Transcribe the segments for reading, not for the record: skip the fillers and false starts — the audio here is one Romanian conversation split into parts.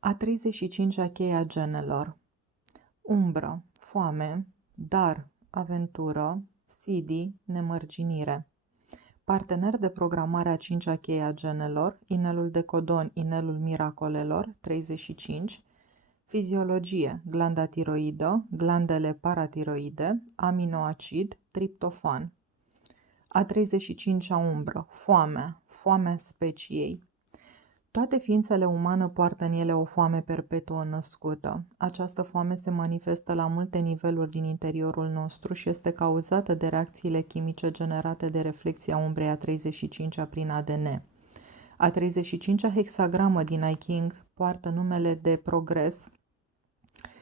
A 35-a cheie a genelor: umbră, foame, dar, aventură, Sidi, nemărginire. Partener de programare a 5-a cheie a genelor: inelul de codon, inelul miracolelor, 35. Fiziologie: glanda tiroidă, glandele paratiroide, aminoacid, triptofan. A 35-a umbră: foamea, foamea speciei. Toate ființele umane poartă în ele o foame perpetuă născută. Această foame se manifestă la multe niveluri din interiorul nostru și este cauzată de reacțiile chimice generate de reflexia umbrei a 35-a prin ADN. A 35-a hexagramă din I Ching poartă numele de progres,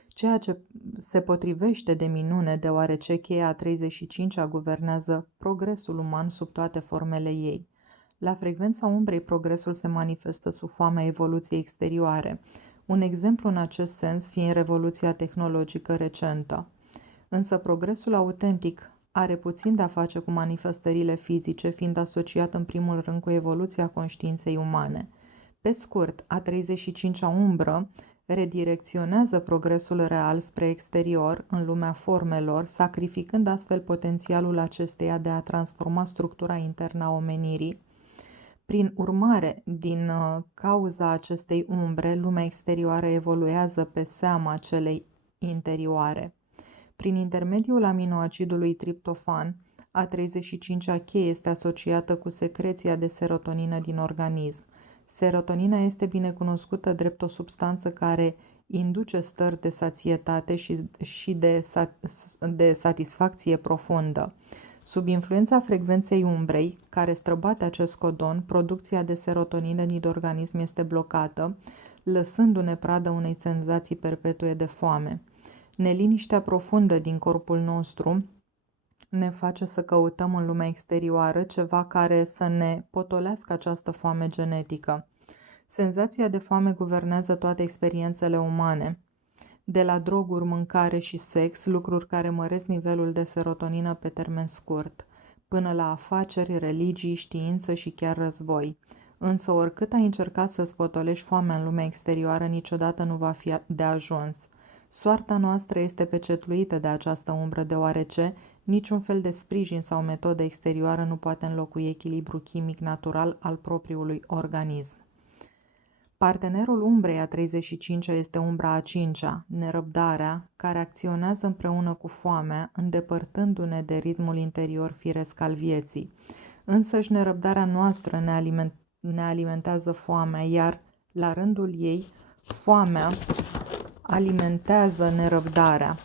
ceea ce se potrivește de minune, deoarece cheia a 35-a guvernează progresul uman sub toate formele ei. La frecvența umbrei, progresul se manifestă sub foamea evoluției exterioare, un exemplu în acest sens fiind revoluția tehnologică recentă. Însă progresul autentic are puțin de a face cu manifestările fizice, fiind asociat în primul rând cu evoluția conștiinței umane. Pe scurt, a 35-a umbră redirecționează progresul real spre exterior, în lumea formelor, sacrificând astfel potențialul acesteia de a transforma structura internă a omenirii. Prin urmare, din cauza acestei umbre, lumea exterioară evoluează pe seama celei interioare. Prin intermediul aminoacidului triptofan, a 35-a cheie este asociată cu secreția de serotonină din organism. Serotonina este binecunoscută drept o substanță care induce stări de sațietate și de satisfacție profundă. Sub influența frecvenței umbrei, care străbate acest codon, producția de serotonină din organism este blocată, lăsându-ne pradă unei senzații perpetue de foame. Neliniștea profundă din corpul nostru ne face să căutăm în lumea exterioară ceva care să ne potolească această foame genetică. Senzația de foame guvernează toate experiențele umane, de la droguri, mâncare și sex, lucruri care măresc nivelul de serotonină pe termen scurt, până la afaceri, religii, știință și chiar război. Însă oricât ai încercat să-ți potolești foamea în lumea exterioară, niciodată nu va fi de ajuns. Soarta noastră este pecetluită de această umbră, deoarece niciun fel de sprijin sau metodă exterioară nu poate înlocui echilibrul chimic natural al propriului organism. Partenerul umbrei a 35-a este umbra a 5-a, nerăbdarea, care acționează împreună cu foamea, îndepărtându-ne de ritmul interior firesc al vieții. Însăși nerăbdarea noastră ne alimentează foamea, iar, la rândul ei, foamea alimentează nerăbdarea,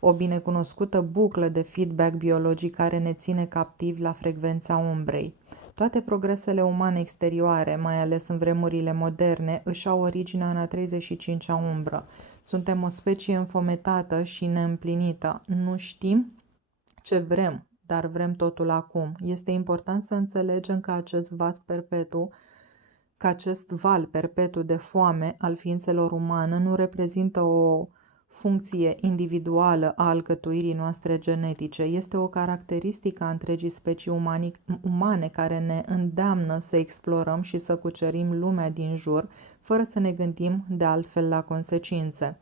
o binecunoscută buclă de feedback biologic care ne ține captivi la frecvența umbrei. Toate progresele umane exterioare, mai ales în vremurile moderne, își au originea în a 35-a umbră. Suntem o specie înfometată și neîmplinită. Nu știm ce vrem, dar vrem totul acum. Este important să înțelegem că acest val perpetu de foame al ființelor umane nu reprezintă o funcție individuală a alcătuirii noastre genetice. Este o caracteristică a întregii specii umane care ne îndeamnă să explorăm și să cucerim lumea din jur, fără să ne gândim de altfel la consecințe.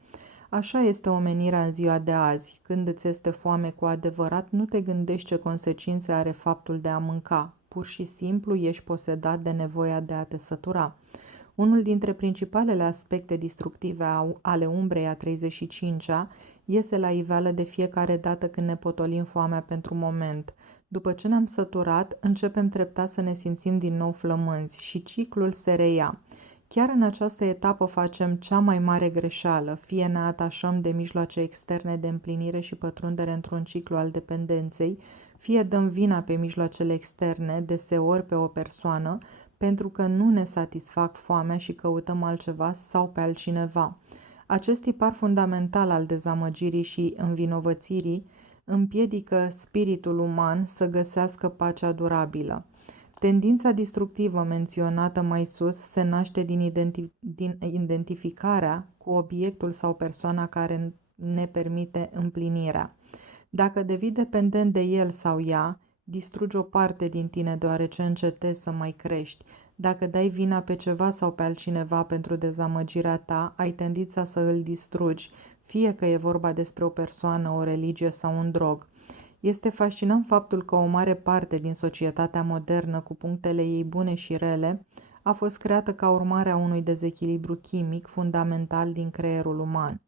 Așa este omenirea în ziua de azi. Când îți este foame cu adevărat, nu te gândești ce consecințe are faptul de a mânca. Pur și simplu ești posedat de nevoia de a te sătura. Unul dintre principalele aspecte distructive ale umbrei a 35-a iese la iveală de fiecare dată când ne potolim foamea pentru moment. După ce ne-am săturat, începem treptat să ne simțim din nou flămânzi și ciclul se reia. Chiar în această etapă facem cea mai mare greșeală, fie ne atașăm de mijloace externe de împlinire și pătrundere într-un ciclu al dependenței, fie dăm vina pe mijloacele externe, deseori pe o persoană, pentru că nu ne satisfac foamea și căutăm altceva sau pe altcineva. Acest tipar fundamental al dezamăgirii și învinovățirii împiedică spiritul uman să găsească pacea durabilă. Tendința distructivă menționată mai sus se naște din identificarea cu obiectul sau persoana care ne permite împlinirea. Dacă devii dependent de el sau ea, Distrugi o parte din tine deoarece încetezi să mai crești. Dacă dai vina pe ceva sau pe altcineva pentru dezamăgirea ta, ai tendința să îl distrugi, fie că e vorba despre o persoană, o religie sau un drog. Este fascinant faptul că o mare parte din societatea modernă, cu punctele ei bune și rele, a fost creată ca urmare a unui dezechilibru chimic fundamental din creierul uman.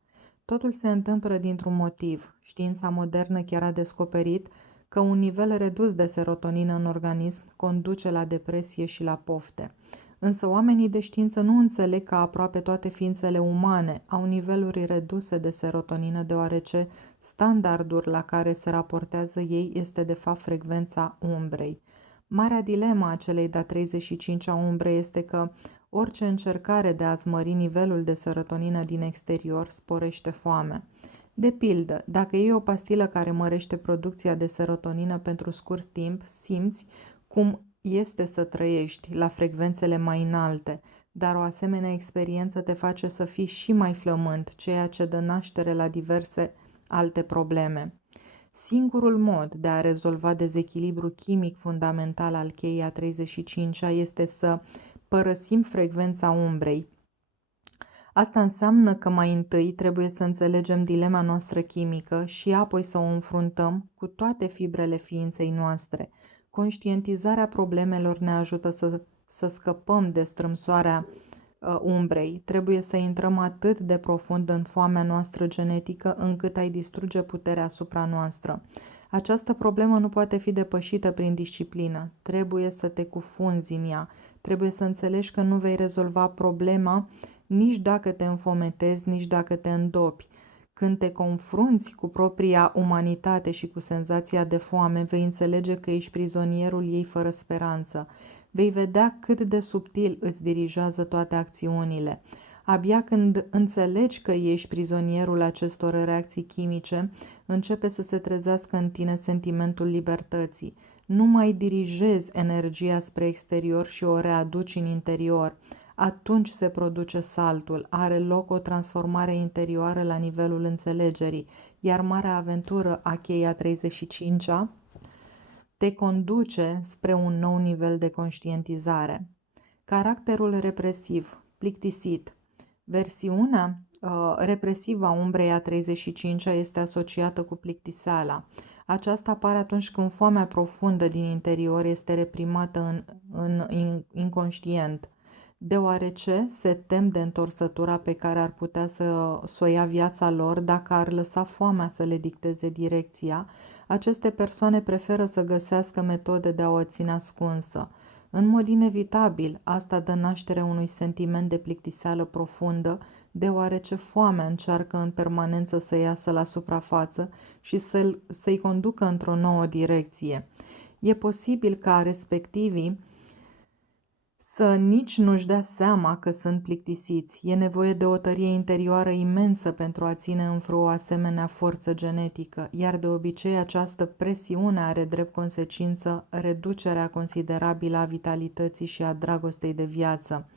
Totul se întâmplă dintr-un motiv. Știința modernă chiar a descoperit că un nivel redus de serotonină în organism conduce la depresie și la pofte. Însă oamenii de știință nu înțeleg că aproape toate ființele umane au niveluri reduse de serotonină, deoarece standardul la care se raportează ei este de fapt frecvența umbrei. Marea dilemă a celei de-a 35-a umbre este că orice încercare de a-ți mări nivelul de serotonină din exterior sporește foamea. De pildă, dacă iei o pastilă care mărește producția de serotonină pentru scurt timp, simți cum este să trăiești la frecvențele mai înalte, dar o asemenea experiență te face să fii și mai flământ, ceea ce dă naștere la diverse alte probleme. Singurul mod de a rezolva dezechilibru chimic fundamental al cheii a 35-a este să părăsim frecvența umbrei. Asta înseamnă că mai întâi trebuie să înțelegem dilema noastră chimică și apoi să o înfruntăm cu toate fibrele ființei noastre. Conștientizarea problemelor ne ajută să scăpăm de strâmsoarea umbrei. Trebuie să intrăm atât de profund în foamea noastră genetică încât ai distruge puterea asupra noastră. Această problemă nu poate fi depășită prin disciplină. Trebuie să te cufunzi în ea. Trebuie să înțelegi că nu vei rezolva problema nici dacă te înfometezi, nici dacă te îndopi. Când te confrunți cu propria umanitate și cu senzația de foame, vei înțelege că ești prizonierul ei fără speranță. Vei vedea cât de subtil îți dirigează toate acțiunile. Abia când înțelegi că ești prizonierul acestor reacții chimice, începe să se trezească în tine sentimentul libertății. Nu mai dirigezi energia spre exterior și o readuci în interior. Atunci se produce saltul, are loc o transformare interioară la nivelul înțelegerii, iar marea aventură a cheia 35-a te conduce spre un nou nivel de conștientizare. Caracterul represiv, plictisit. Versiunea represivă a umbrei a 35-a este asociată cu plictiseala. Aceasta apare atunci când foamea profundă din interior este reprimată în inconștient, deoarece se tem de întorsătura pe care ar putea să o ia viața lor dacă ar lăsa foamea să le dicteze direcția. Aceste persoane preferă să găsească metode de a o ține ascunsă. În mod inevitabil, asta dă naștere unui sentiment de plictiseală profundă, deoarece foamea încearcă în permanență să iasă la suprafață și să-i conducă într-o nouă direcție. E posibil ca respectivii să nici nu-și dea seama că sunt plictisiți. E nevoie de o tărie interioară imensă pentru a ține în frâu o asemenea forță genetică, iar de obicei această presiune are drept consecință reducerea considerabilă a vitalității și a dragostei de viață.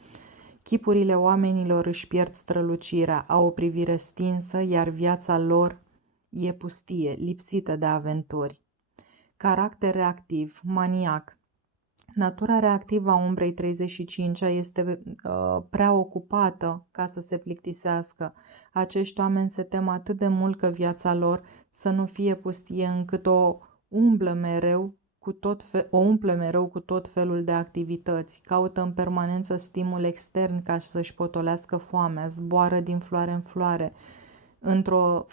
Chipurile oamenilor își pierd strălucirea, au o privire stinsă, iar viața lor e pustie, lipsită de aventuri. Caracter reactiv, maniac. Natura reactivă a umbrei 35-a este prea ocupată ca să se plictisească. Acești oameni se tem atât de mult că viața lor să nu fie pustie încât o umple mereu cu tot felul de activități. Caută în permanență stimul extern ca să-și potolească foamea, zboară din floare în floare, într-o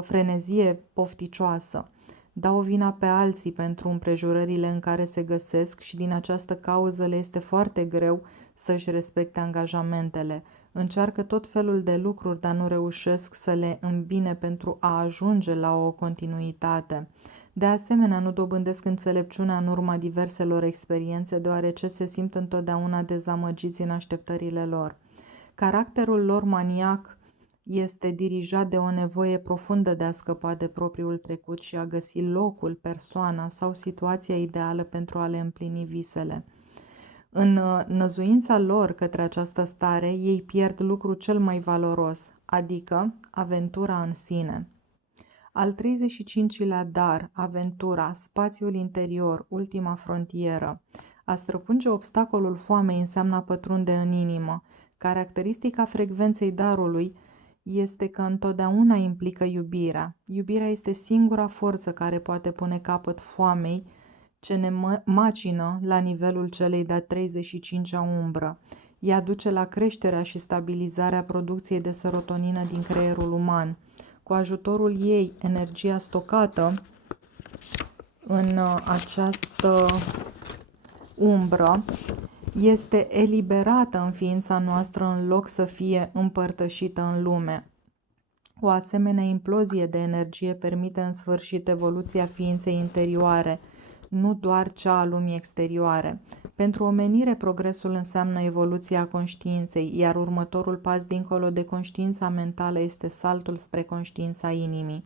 frenezie pofticioasă. Dau vina pe alții pentru împrejurările în care se găsesc și din această cauză le este foarte greu să-și respecte angajamentele. Încearcă tot felul de lucruri, dar nu reușesc să le îmbine pentru a ajunge la o continuitate. De asemenea, nu dobândesc înțelepciunea în urma diverselor experiențe, deoarece se simt întotdeauna dezamăgiți în așteptările lor. Caracterul lor maniac este dirijat de o nevoie profundă de a scăpa de propriul trecut și a găsi locul, persoana sau situația ideală pentru a le împlini visele. În năzuința lor către această stare, ei pierd lucrul cel mai valoros, adică aventura în sine. Al 35-lea dar, aventura, spațiul interior, ultima frontieră. A străpunge obstacolul foamei înseamnă a pătrunde în inimă. Caracteristica frecvenței darului este că întotdeauna implică iubirea. Iubirea este singura forță care poate pune capăt foamei ce ne macină la nivelul celei de-a 35-a umbră. Ea duce la creșterea și stabilizarea producției de serotonină din creierul uman. Cu ajutorul ei, energia stocată în această umbră este eliberată în ființa noastră în loc să fie împărtășită în lume. O asemenea implozie de energie permite în sfârșit evoluția ființei interioare, nu doar cea a lumii exterioare. Pentru omenire, progresul înseamnă evoluția conștiinței, iar următorul pas dincolo de conștiința mentală este saltul spre conștiința inimii.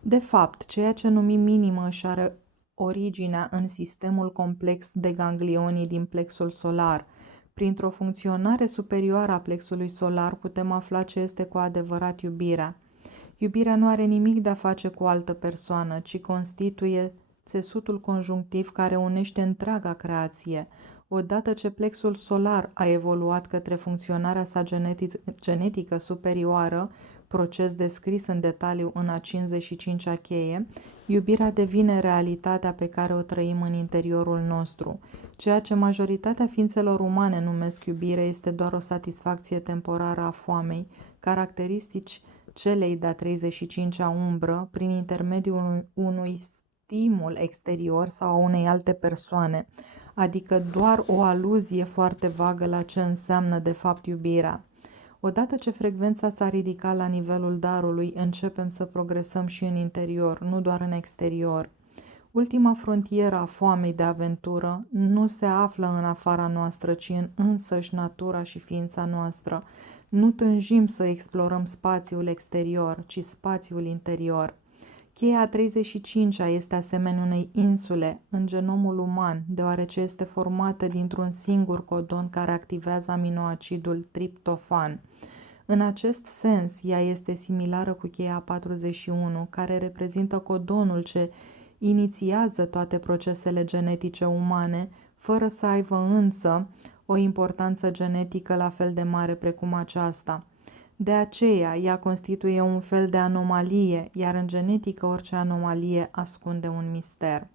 De fapt, ceea ce numim inimă își are originea în sistemul complex de ganglionii din plexul solar. Printr-o funcționare superioară a plexului solar putem afla ce este cu adevărat iubirea. Iubirea nu are nimic de a face cu o altă persoană, ci constituie țesutul conjunctiv care unește întreaga creație. Odată ce plexul solar a evoluat către funcționarea sa genetică superioară, proces descris în detaliu în a 55-a cheie, iubirea devine realitatea pe care o trăim în interiorul nostru. Ceea ce majoritatea ființelor umane numesc iubire este doar o satisfacție temporară a foamei, caracteristici celei de-a 35-a umbră, prin intermediul unui stimul exterior sau a unei alte persoane, adică doar o aluzie foarte vagă la ce înseamnă de fapt iubirea. Odată ce frecvența s-a ridicat la nivelul darului, începem să progresăm și în interior, nu doar în exterior. Ultima frontieră a foamei de aventură nu se află în afara noastră, ci în însăși natura și ființa noastră. Nu tânjim să explorăm spațiul exterior, ci spațiul interior. Cheia a 35-a este asemenea unei insule în genomul uman, deoarece este formată dintr-un singur codon care activează aminoacidul triptofan. În acest sens, ea este similară cu cheia 41, care reprezintă codonul ce inițiază toate procesele genetice umane, fără să aibă însă o importanță genetică la fel de mare precum aceasta. De aceea, ea constituie un fel de anomalie, iar în genetică orice anomalie ascunde un mister.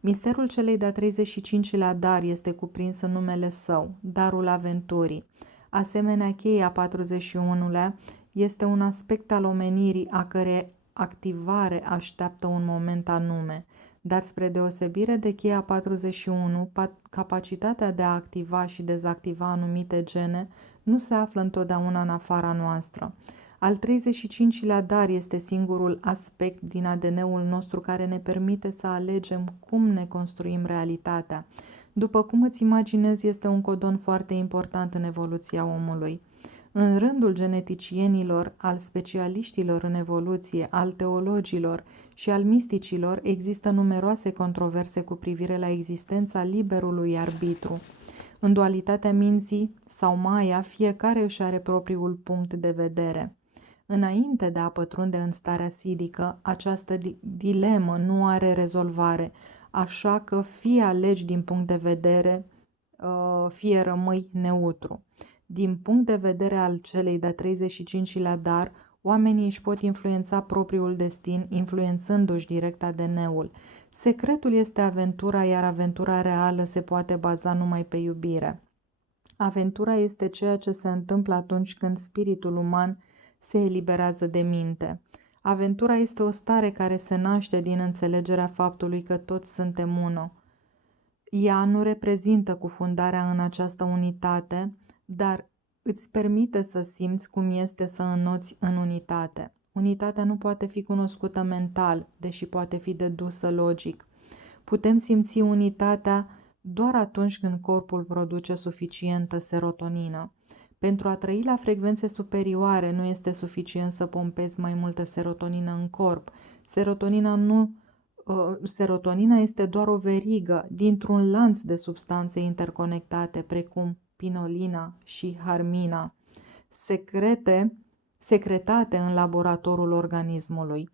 Misterul celei de-a 35-lea dar este cuprins în numele său, darul aventurii. Asemenea, cheia 41-lea este un aspect al omenirii a cărei activare așteaptă un moment anume, dar spre deosebire de cheia 41, capacitatea de a activa și dezactiva anumite gene nu se află întotdeauna în afara noastră. Al 35-lea dar este singurul aspect din ADN-ul nostru care ne permite să alegem cum ne construim realitatea. După cum îți imaginezi, este un codon foarte important în evoluția omului. În rândul geneticienilor, al specialiștilor în evoluție, al teologilor și al misticilor există numeroase controverse cu privire la existența liberului arbitru. În dualitatea minții sau Maya, fiecare își are propriul punct de vedere. Înainte de a pătrunde în starea sidică, această dilemă nu are rezolvare, așa că fie alegi din punct de vedere, fie rămâi neutru. Din punct de vedere al celei de-a 35-lea dar, oamenii își pot influența propriul destin, influențându-și direct ADN-ul. Secretul este aventura, iar aventura reală se poate baza numai pe iubire. Aventura este ceea ce se întâmplă atunci când spiritul uman se eliberează de minte. Aventura este o stare care se naște din înțelegerea faptului că toți suntem unul. Ea nu reprezintă cufundarea în această unitate, dar îți permite să simți cum este să înnoți în unitate. Unitatea nu poate fi cunoscută mental, deși poate fi dedusă logic. Putem simți unitatea doar atunci când corpul produce suficientă serotonină. Pentru a trăi la frecvențe superioare nu este suficient să pompezi mai multă serotonină în corp. Serotonina este doar o verigă dintr-un lanț de substanțe interconectate, precum pinolina și harmina, secretate în laboratorul organismului.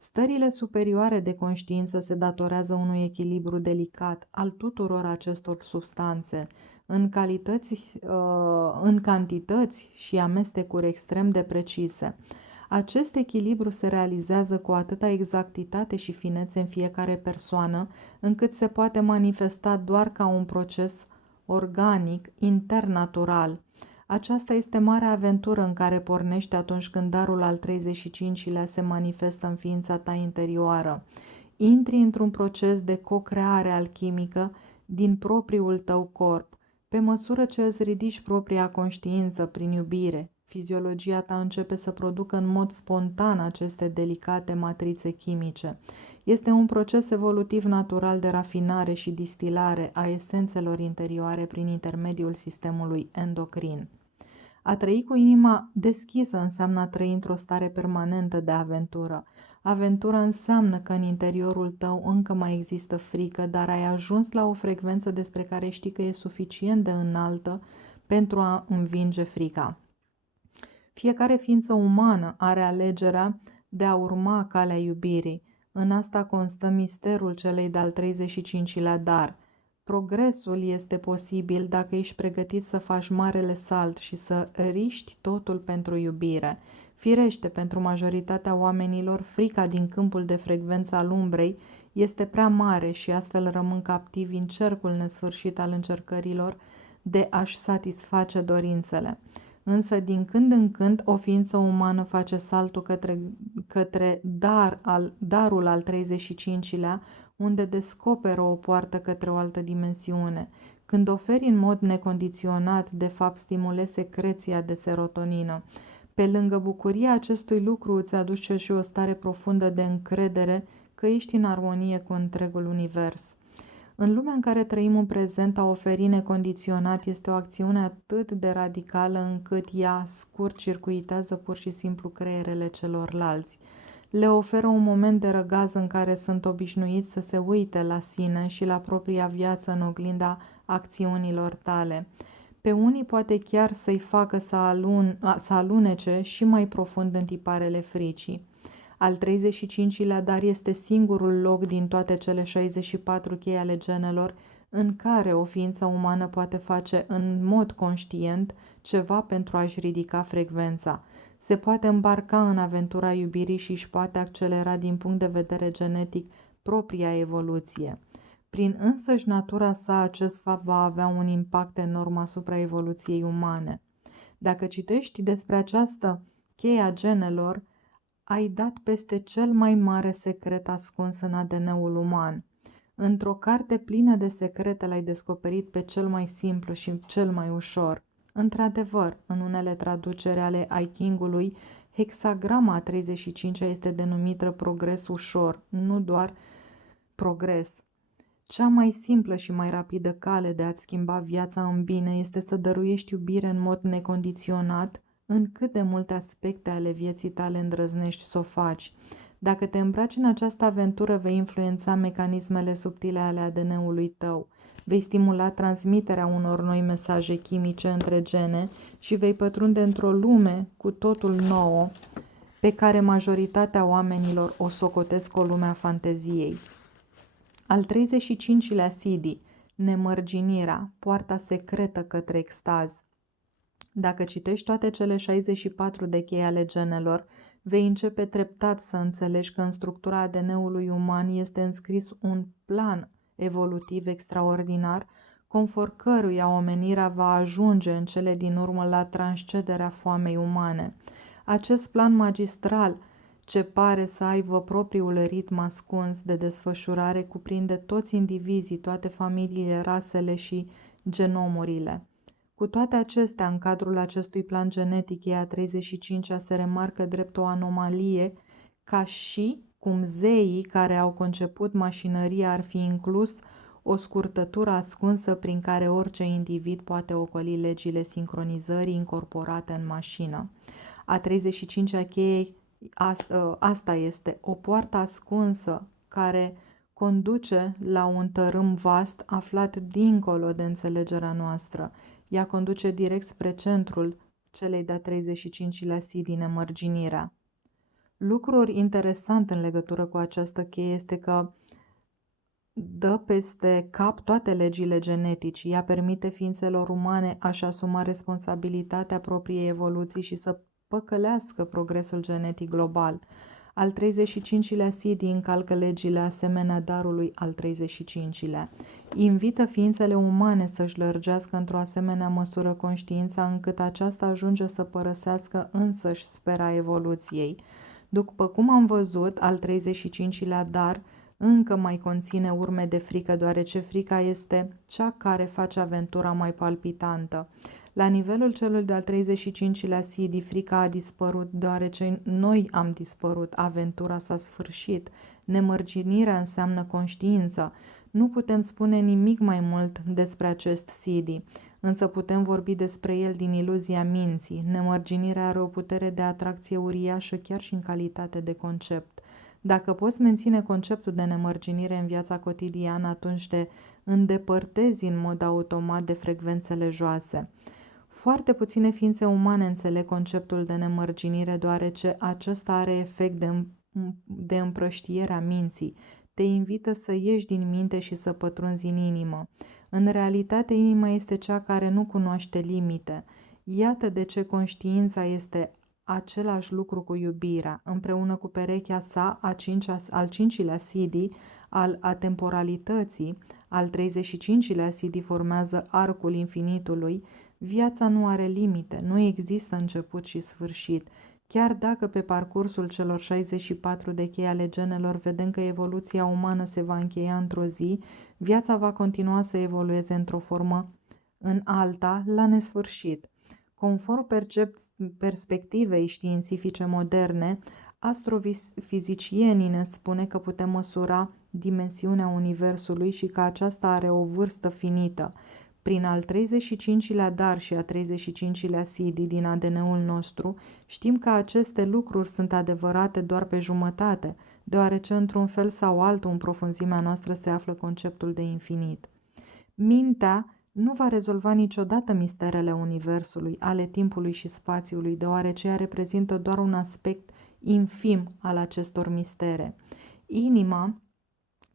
Stările superioare de conștiință se datorează unui echilibru delicat al tuturor acestor substanțe, în cantități și amestecuri extrem de precise. Acest echilibru se realizează cu atâta exactitate și finețe în fiecare persoană, încât se poate manifesta doar ca un proces organic, intern-natural. Aceasta este marea aventură în care pornești atunci când darul al 35-lea se manifestă în ființa ta interioară. Intri într-un proces de co-creare alchimică din propriul tău corp. Pe măsură ce îți ridici propria conștiință prin iubire, fiziologia ta începe să producă în mod spontan aceste delicate matrițe chimice. Este un proces evolutiv natural de rafinare și distilare a esențelor interioare prin intermediul sistemului endocrin. A trăi cu inima deschisă înseamnă a trăi într-o stare permanentă de aventură. Aventura înseamnă că în interiorul tău încă mai există frică, dar ai ajuns la o frecvență despre care știi că e suficient de înaltă pentru a învinge frica. Fiecare ființă umană are alegerea de a urma calea iubirii. În asta constă misterul celei de-al 35-lea dar. Progresul este posibil dacă ești pregătit să faci marele salt și să riști totul pentru iubire. Firește, pentru majoritatea oamenilor, frica din câmpul de frecvență al umbrei este prea mare și astfel rămân captivi în cercul nesfârșit al încercărilor de a-și satisface dorințele. Însă, din când în când, o ființă umană face saltul către darul al 35-lea, unde descoperă o poartă către o altă dimensiune. Când oferi în mod necondiționat, de fapt stimulezi secreția de serotonină. Pe lângă bucuria acestui lucru îți aduce și o stare profundă de încredere că ești în armonie cu întregul univers. În lumea în care trăim în prezent, a oferi necondiționat este o acțiune atât de radicală încât ea scurt-circuitează pur și simplu creierele celorlalți. Le oferă un moment de răgaz în care sunt obișnuiți să se uite la sine și la propria viață în oglinda acțiunilor tale. Pe unii poate chiar să-i facă să alunece și mai profund în tiparele fricii. Al 35-lea dar este singurul loc din toate cele 64 chei ale genelor în care o ființă umană poate face în mod conștient ceva pentru a-și ridica frecvența. Se poate îmbarca în aventura iubirii și își poate accelera din punct de vedere genetic propria evoluție. Prin însăși natura sa, acest fapt va avea un impact enorm asupra evoluției umane. Dacă citești despre această cheie a genelor, ai dat peste cel mai mare secret ascuns în ADN-ul uman. Într-o carte plină de secrete l-ai descoperit pe cel mai simplu și cel mai ușor. Într-adevăr, în unele traduceri ale Aikingului, hexagrama 35-a este denumită progres ușor, nu doar progres. Cea mai simplă și mai rapidă cale de a-ți schimba viața în bine este să dăruiești iubire în mod necondiționat în cât de multe aspecte ale vieții tale îndrăznești să o faci. Dacă te îmbraci în această aventură, vei influența mecanismele subtile ale ADN-ului tău, vei stimula transmiterea unor noi mesaje chimice între gene și vei pătrunde într-o lume cu totul nouă, pe care majoritatea oamenilor o socotesc o lume a fanteziei. Al 35-lea Sidi, nemărginirea, poarta secretă către extaz. Dacă citești toate cele 64 de chei ale genelor, vei începe treptat să înțelegi că în structura ADN-ului uman este înscris un plan evolutiv extraordinar, conform căruia omenirea va ajunge în cele din urmă la transcederea foamei umane. Acest plan magistral, ce pare să aibă propriul ritm ascuns de desfășurare, cuprinde toți indivizii, toate familiile, rasele și genomurile. Cu toate acestea, în cadrul acestui plan genetic, cheia 35-a se remarcă drept o anomalie, ca și cum zeii care au conceput mașinăria ar fi inclus o scurtătură ascunsă prin care orice individ poate ocoli legile sincronizării incorporate în mașină. A 35-a cheie asta este, o poartă ascunsă care conduce la un tărâm vast aflat dincolo de înțelegerea noastră. Ea conduce direct spre centrul celei de-a 35-lea Sidi, nemărginirea. Lucruri interesante în legătură cu această cheie este că dă peste cap toate legile geneticii. Ea permite ființelor umane a-și asuma responsabilitatea propriei evoluții și să păcălească progresul genetic global. Al 35-lea Sidi încalcă legile asemenea darului al 35-lea. Invită ființele umane să-și lărgească într-o asemenea măsură conștiința încât aceasta ajunge să părăsească însăși sfera evoluției. După cum am văzut, al 35-lea dar încă mai conține urme de frică, deoarece frica este cea care face aventura mai palpitantă. La nivelul celui de-al 35-lea Sidi, frica a dispărut, deoarece noi am dispărut, aventura s-a sfârșit. Nemărginirea înseamnă conștiință. Nu putem spune nimic mai mult despre acest Sidi, însă putem vorbi despre el din iluzia minții. Nemărginirea are o putere de atracție uriașă chiar și în calitate de concept. Dacă poți menține conceptul de nemărginire în viața cotidiană, atunci te îndepărtezi în mod automat de frecvențele joase. Foarte puține ființe umane înțeleg conceptul de nemărginire, deoarece acesta are efect de împrăștiere a minții. Te invită să ieși din minte și să pătrunzi în inimă. În realitate, inima este cea care nu cunoaște limite. Iată de ce conștiința este același lucru cu iubirea. Împreună cu perechea sa, al 5-lea Sidi, al atemporalității, al 35-lea Sidi formează arcul infinitului. Viața nu are limite, nu există început și sfârșit. Chiar dacă pe parcursul celor 64 de chei ale genelor vedem că evoluția umană se va încheia într-o zi, viața va continua să evolueze într-o formă în alta, la nesfârșit. Conform perspectivei științifice moderne, astrofizicienii ne spune că putem măsura dimensiunea Universului și că aceasta are o vârstă finită. Prin al 35-lea dar și a 35-lea Sidi din ADN-ul nostru, știm că aceste lucruri sunt adevărate doar pe jumătate, deoarece într-un fel sau altul în profunzimea noastră se află conceptul de infinit. Mintea nu va rezolva niciodată misterele Universului, ale timpului și spațiului, deoarece ea reprezintă doar un aspect infim al acestor mistere. Inima,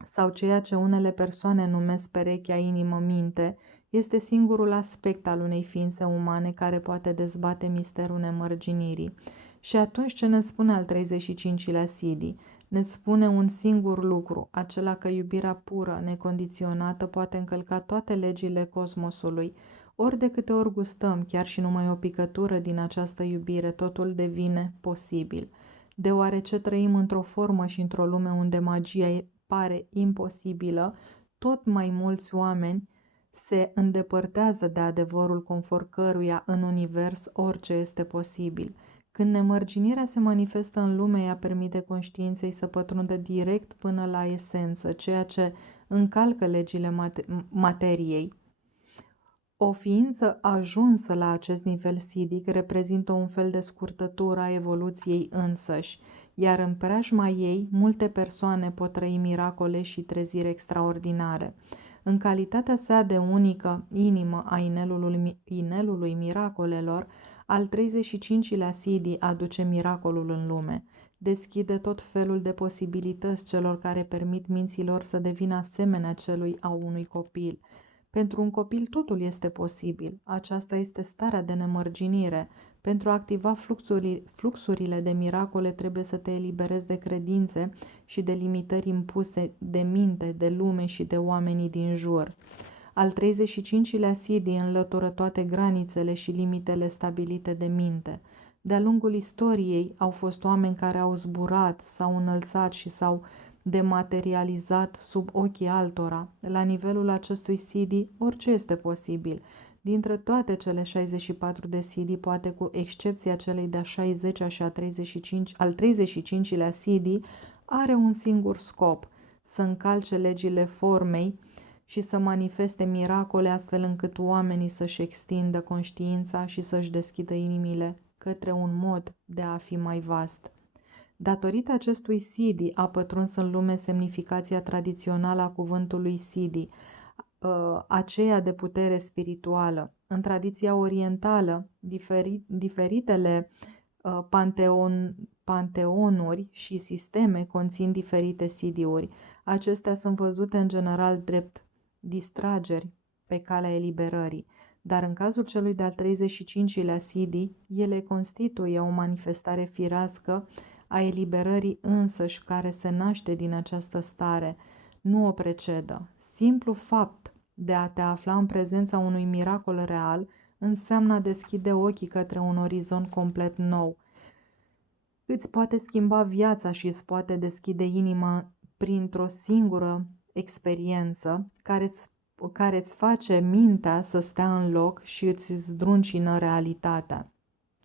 sau ceea ce unele persoane numesc perechea inimă-minte, este singurul aspect al unei ființe umane care poate dezbate misterul nemărginirii. Și atunci ce ne spune al 35-lea Sidi? Ne spune un singur lucru, acela că iubirea pură, necondiționată, poate încălca toate legile cosmosului. Ori de câte ori gustăm, chiar și numai o picătură din această iubire, totul devine posibil. Deoarece trăim într-o formă și într-o lume unde magia pare imposibilă, tot mai mulți oameni se îndepărtează de adevărul conform căruia în univers orice este posibil. Când nemărginirea se manifestă în lume, ea permite conștiinței să pătrundă direct până la esență, ceea ce încalcă legile materiei. O ființă ajunsă la acest nivel sidic reprezintă un fel de scurtătură a evoluției însăși, iar în preajma ei, multe persoane pot trăi miracole și treziri extraordinare. În calitatea sa de unică inimă a inelului miracolelor, al 35-lea Sidi aduce miracolul în lume. Deschide tot felul de posibilități celor care permit minților să devină asemenea celui a unui copil. Pentru un copil totul este posibil. Aceasta este starea de nemărginire. Pentru a activa fluxurile de miracole trebuie să te eliberezi de credințe și de limitări impuse de minte, de lume și de oamenii din jur. Al 35-lea Sidi înlătură toate granițele și limitele stabilite de minte. De-a lungul istoriei au fost oameni care au zburat, s-au înălțat și s-au dematerializat sub ochii altora. La nivelul acestui Sidi, orice este posibil. Dintre toate cele 64 de Sidi, poate cu excepția celei de-a 60-a și al 35-lea Sidi, are un singur scop, să încalce legile formei și să manifeste miracole astfel încât oamenii să-și extindă conștiința și să-și deschidă inimile către un mod de a fi mai vast. Datorită acestui Sidi a pătruns în lume semnificația tradițională a cuvântului Sidi, aceea de putere spirituală. În tradiția orientală, diferitele panteonuri și sisteme conțin diferite CD-uri. Acestea sunt văzute în general drept distrageri pe calea eliberării, dar în cazul celui de-al 35-lea CD, ele constituie o manifestare firească a eliberării însăși care se naște din această stare, nu o precedă. Simplu fapt de a te afla în prezența unui miracol real înseamnă a deschide ochii către un orizont complet nou. Îți poate schimba viața și îți poate deschide inima printr-o singură experiență care îți face mintea să stea în loc și îți zdruncină realitatea.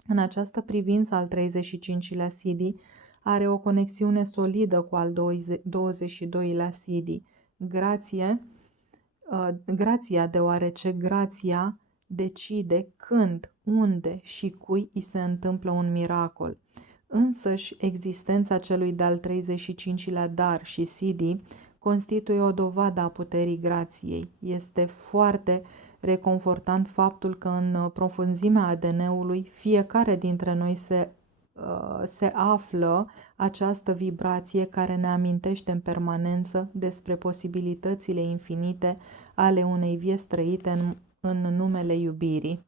În această privință, al 35-lea CD are o conexiune solidă cu al 22-lea CD. Grația, deoarece grația decide când, unde și cui îi se întâmplă un miracol. Însăși, existența celui de-al 35-lea dar și CD constituie o dovadă a puterii grației. Este foarte reconfortant faptul că în profunzimea ADN-ului fiecare dintre noi se află această vibrație care ne amintește în permanență despre posibilitățile infinite ale unei vieți trăite în numele iubirii.